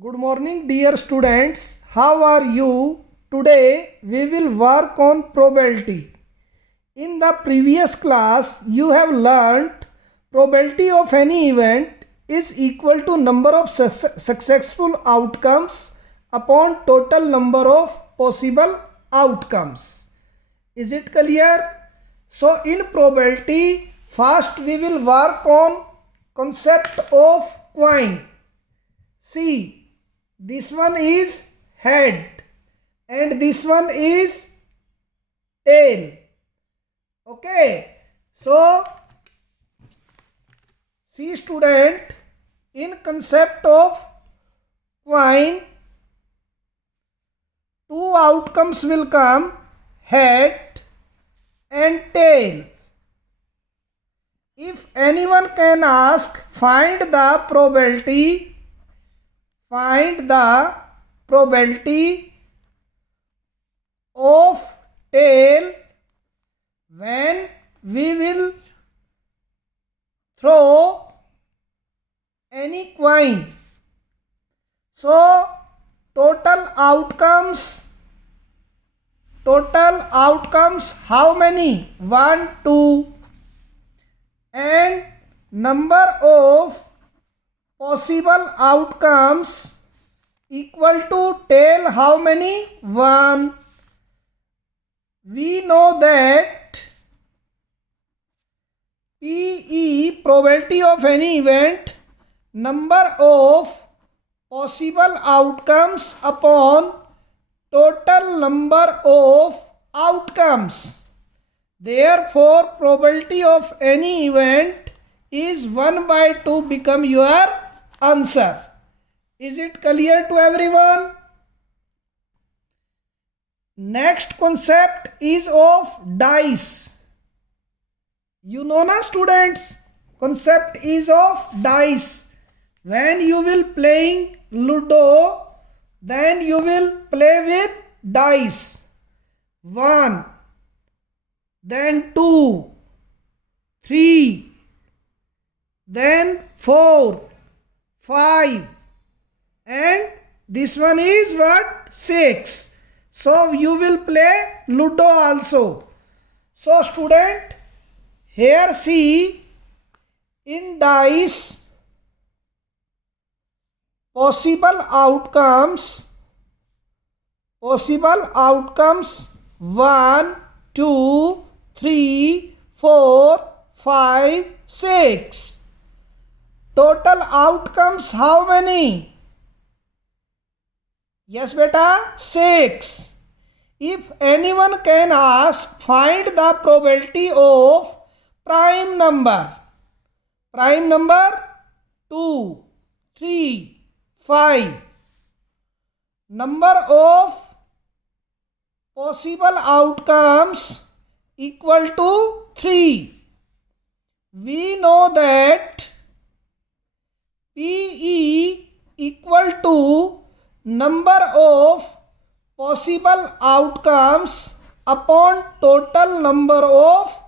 Good morning, dear students. How are you? Today we will work on probability. In the previous class, you have learnt probability of any event is equal to number of successful outcomes upon total number of possible outcomes. Is it clear? So in probability, first we will work on concept of coin. See, this one is head and this one is tail. Okay, so see student, in concept of coin, two outcomes will come, head and tail. If anyone can ask, find the probability of tail when we will throw any coin. So total outcomes how many? 1, 2, and number of possible outcomes equal to tail how many? 1. We know that PE, probability of any event, number of possible outcomes upon total number of outcomes. Therefore, probability of any event is 1 by 2 become your answer. Is it clear to everyone? Next concept is of dice. You know na students, concept is of dice. When you will playing Ludo, then you will play with dice. 1, then 2, 3, then 4, 5, and this one is what? 6. So you will play Ludo also. So student, here see, in dice, possible outcomes 1, 2, 3, 4, 5, 6. Total outcomes how many? Yes beta, 6. If anyone can ask, find the probability of prime number 2, 3, 5. Number of possible outcomes equal to 3. We know that PE equal to number of possible outcomes upon total number of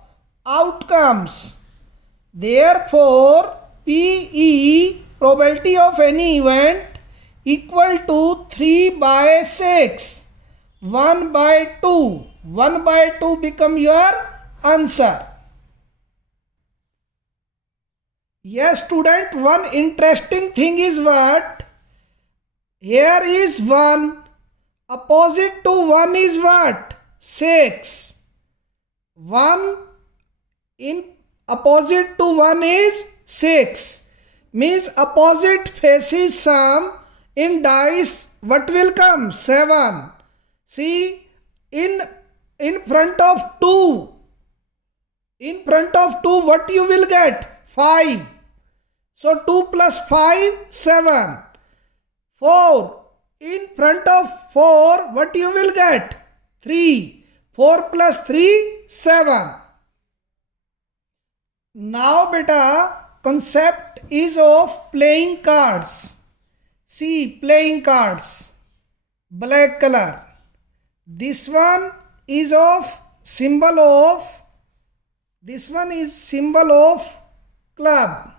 outcomes. Therefore, PE, probability of any event, equal to 3 by 6. 1 by 2. 1 by 2 become your answer. Yes student, one interesting thing is what? Here is 1. Opposite to 1 is what? 6. 1 in opposite to 1 is 6. Means opposite faces sum in dice what will come? 7. See, in front of 2. In front of 2 what you will get? 5. So 2 plus 5, 7. 4. In front of 4, what you will get? 3. 4 plus 3, 7. Now beta, concept is of playing cards. See, playing cards. Black color. This one is of symbol of, this one is symbol of club.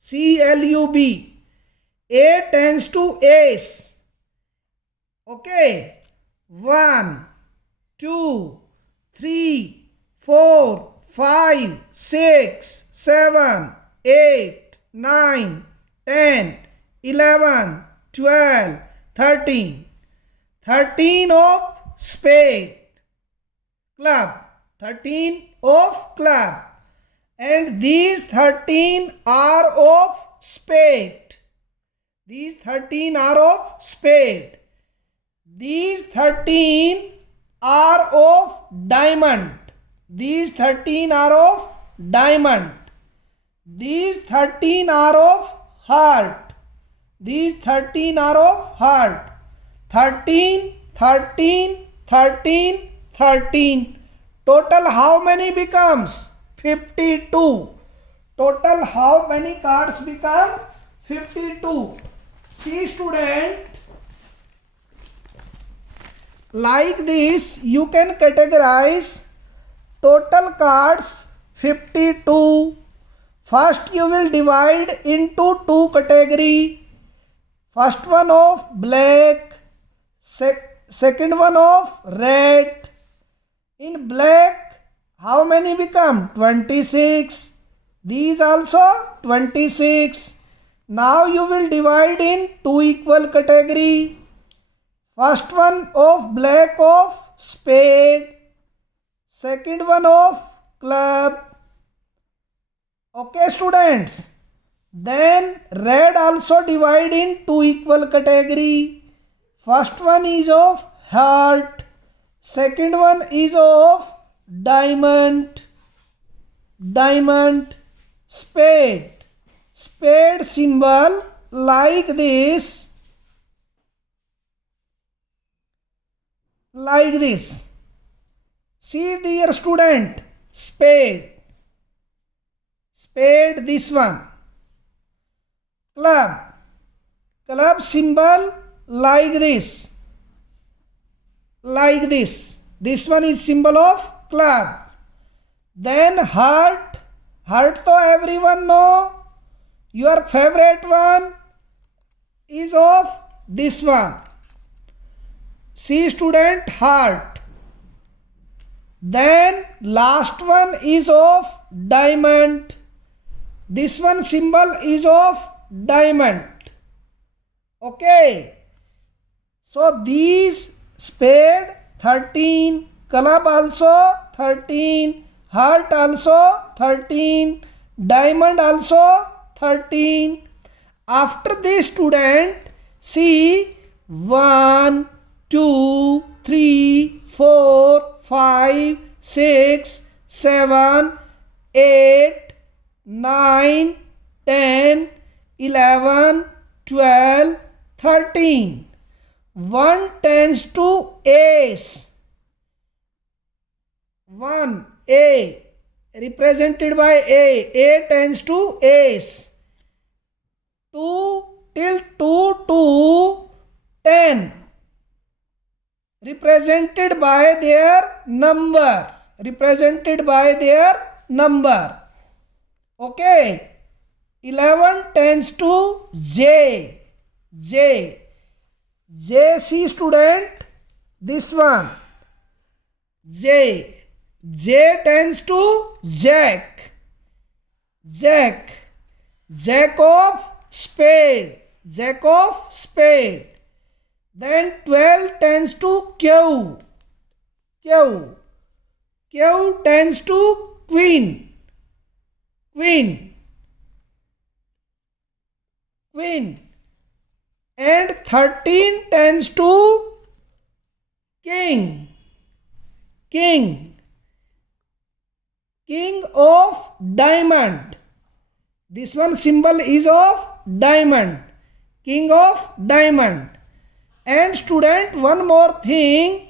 CLUB. A tends to ace. Okay. 1, 2, 3, 4, 5, 6, 7, 8, 9, 10, 11, 12, 13. 13 of spade. Club. 13 of club. And these 13 are of spade. These 13 are of spade. These 13 are of diamond. These 13 are of diamond. These 13 are of heart. These 13 are of heart. 13, 13, 13, 13. Total how many becomes? 52. Total how many cards become? 52. See student, like this you can categorize total cards 52. First you will divide into two category. First one of black, second one of red. In black how many become? 26. These also 26. Now you will divide in two equal category. First one of black of spade, second one of club. Okay students. Then red also divide in two equal category. First one is of heart, second one is of diamond. Diamond. Spade. Spade symbol like this. Like this. See dear student, spade. Spade this one. Club. Club symbol like this. Like this. This one is symbol of club. Then heart. Heart to everyone know. Your favorite one is of this one. See student, heart. Then last one is of diamond. This one symbol is of diamond. Okay. So these spade 13, club also 13, heart also 13, diamond also 13. After this student, see 1, 2, 3, 4, 5, 6, 7, 8, 9, 10, 11, 12, 13. 1 tends to ace. 1 A represented by A. A tends to ace. 2 till 2 to 10 represented by their number. Represented by their number. Okay. 11 tends to J. J. J, see student, this one. J. J tends to Jack. Jack. Jack of spade. Jack of spade. Then 12 tends to Q. Q. Q tends to Queen. Queen. Queen. And 13 tends to King. King. King of diamond. This one symbol is of diamond. King of diamond. And student, one more thing.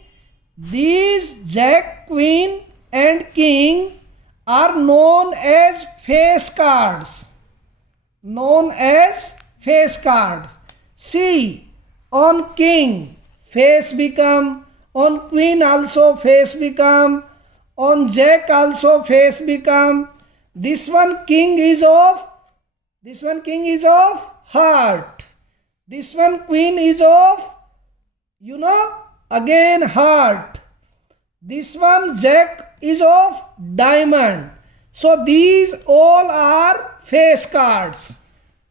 These Jack, Queen and King are known as face cards. Known as face cards. See, on King face become, on Queen also face become, on Jack also face become. This one king is of heart. This one queen is of, again heart. This one jack is of diamond. So these all are face cards.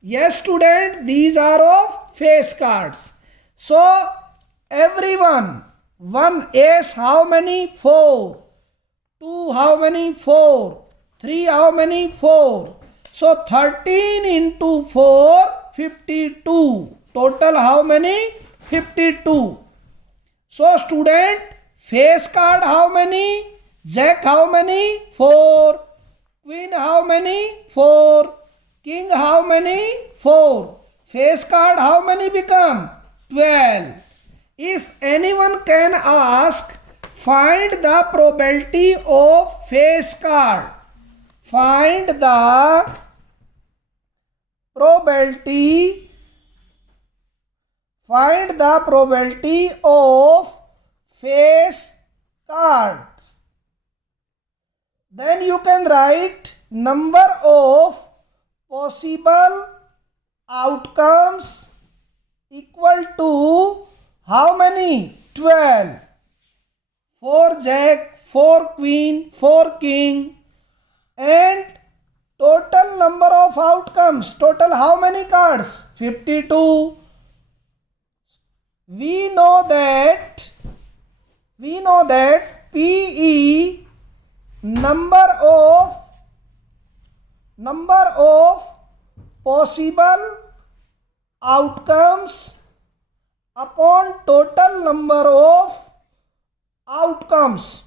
Yes, student, these are of face cards. So everyone, one ace how many? 4. 2 how many? 4. 3 how many? 4. So 13 into 4, 52. Total how many? 52. So student, face card how many? Jack how many? 4. Queen how many? 4. King how many? 4. Face card how many become? 12. If anyone can ask, find the probability of face card. Find the probability of face cards. Then you can write number of possible outcomes equal to how many? 12. 4 jack, 4 queen, 4 king, and total number of outcomes. Total how many cards? 52. We know that PE number of possible outcomes upon total number of outcomes.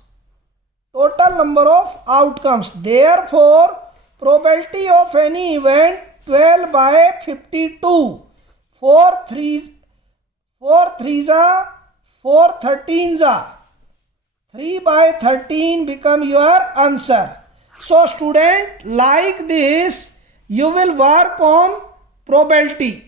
Therefore, probability of any event 12 by 52. 4 threes are 4 13s are 3 by 13 become your answer. So student, like this you will work on probability.